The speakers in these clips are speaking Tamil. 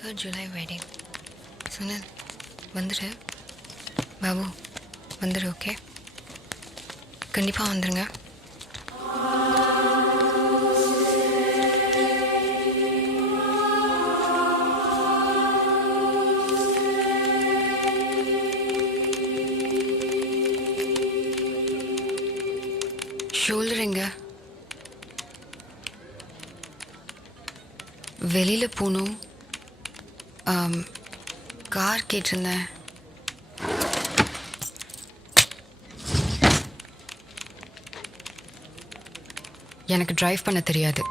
3rd July wedding. Sunil, வந்துரு. பாபு வந்துரு. ஓகே, கண்டிப்பாக வந்துருங்க. ஷோல்டர் எங்க? வெளியில் போகணும். கார் கேட்டிருந்தேன். எனக்கு டிரைவ் பண்ண தெரியாது.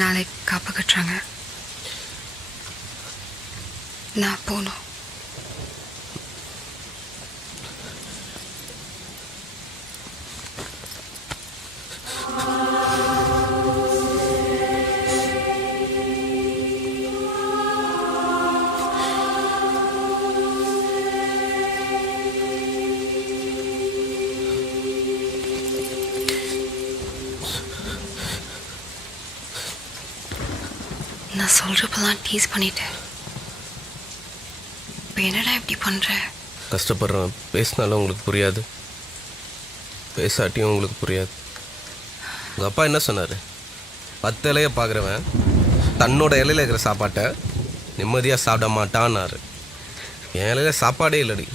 நாளைக்கு காப்ப கட்டுறாங்க. நான் போகணும். நான் சொல்கிறப்பெல்லாம் டீஸ் பண்ணிட்டேன். இப்போ என்னடா இப்படி பண்ணுற? கஷ்டப்படுறேன். பேசினாலும் உங்களுக்கு புரியாது, பேசாட்டியும் உங்களுக்கு புரியாது. உங்கள் அப்பா என்ன சொன்னார்? 10 இலையை பார்க்குறவன் தன்னோட இலையில் இருக்கிற சாப்பாட்டை நிம்மதியாக சாப்பிட மாட்டான்னாரு. என் இலையில சாப்பாடே இல்லடி,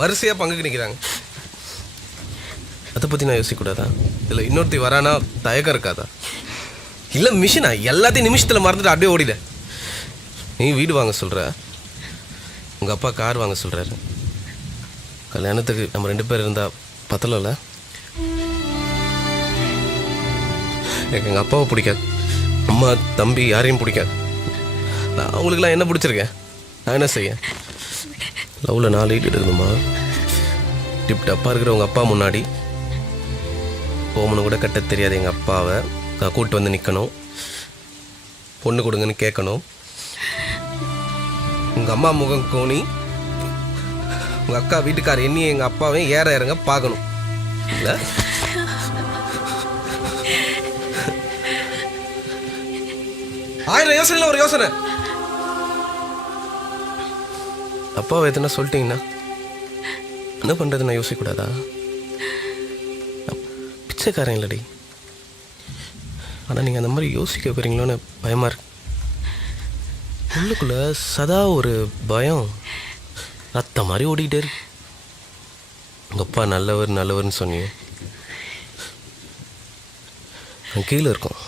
வரிசையாக பங்குக்கு நிற்கிறாங்க. அதை பற்றி நான் யோசிக்கக்கூடாதா? இல்லை இன்னொருத்தி வரானா தயக்கம் இருக்காதா? இல்லை மிஷினா எல்லாத்தையும் நிமிஷத்தில் மறந்துட்டு அப்படியே ஓடிட. நீ வீடு வாங்க சொல்கிற, உங்கள் அப்பா கார் வாங்க சொல்கிறாரு. கல்யாணத்துக்கு நம்ம 2 பேர் இருந்தால் பத்தலைல்ல? எனக்கு எங்கள் அப்பாவை பிடிக்காது, அம்மா தம்பி யாரையும் பிடிக்காது. நான் அவங்களுக்குலாம் என்ன பிடிச்சிருக்கேன்? நான் என்ன செய்ய? லவ்வில் 4 வீட்டு இருக்குதுமா. டிப் டப்பாக இருக்கிற உங்கள் அப்பா முன்னாடி ஓமனு கூட கட்ட தெரியாது எங்கள் அப்பாவை நான் கூப்பிட்டு வந்து நிற்கணும், பொண்ணு கொடுங்கன்னு கேட்கணும், உங்கள் அம்மா முகம் கோணி உங்கள் அக்கா வீட்டுக்கார என்னையும் எங்கள் அப்பாவையும் ஏற இறங்க பார்க்கணும் இல்லை? ஆயிரம் யோசனை ஒரு யோசனை. அப்பாவை எதுனா சொல்லிட்டீங்கன்னா என்ன பண்ணுறது? நான் யோசிக்கக்கூடாதா? பிச்சைக்காரன் இல்லடி, ஆனால் நீங்கள் அந்த மாதிரி யோசிக்க வைக்கிறீங்களோன்னு பயமாக இருக்கு. உள்ளுக்குள்ளே சதா ஒரு பயம் ரத்த மாதிரி ஓடிக்கிட்டே இருக்கு. உங்கள் அப்பா நல்லவர் நல்லவர்னு சொன்னீங்க, நான் கீழே இருக்கோம்,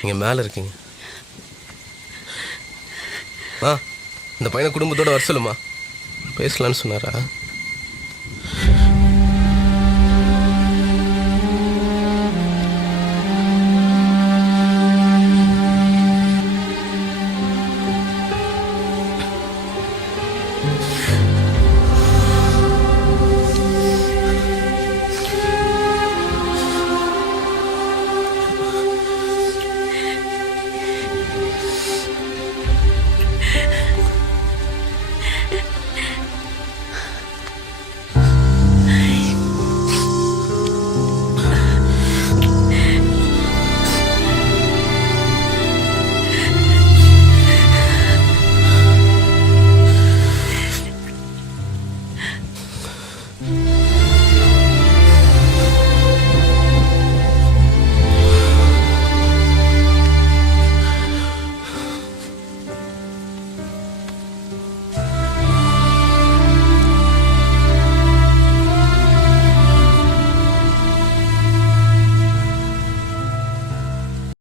நீங்கள் மேலே இருக்கீங்க. இந்த பையனை குடும்பத்தோடு வர சொல்லுமா, பேசலான்னு சொன்னாரா?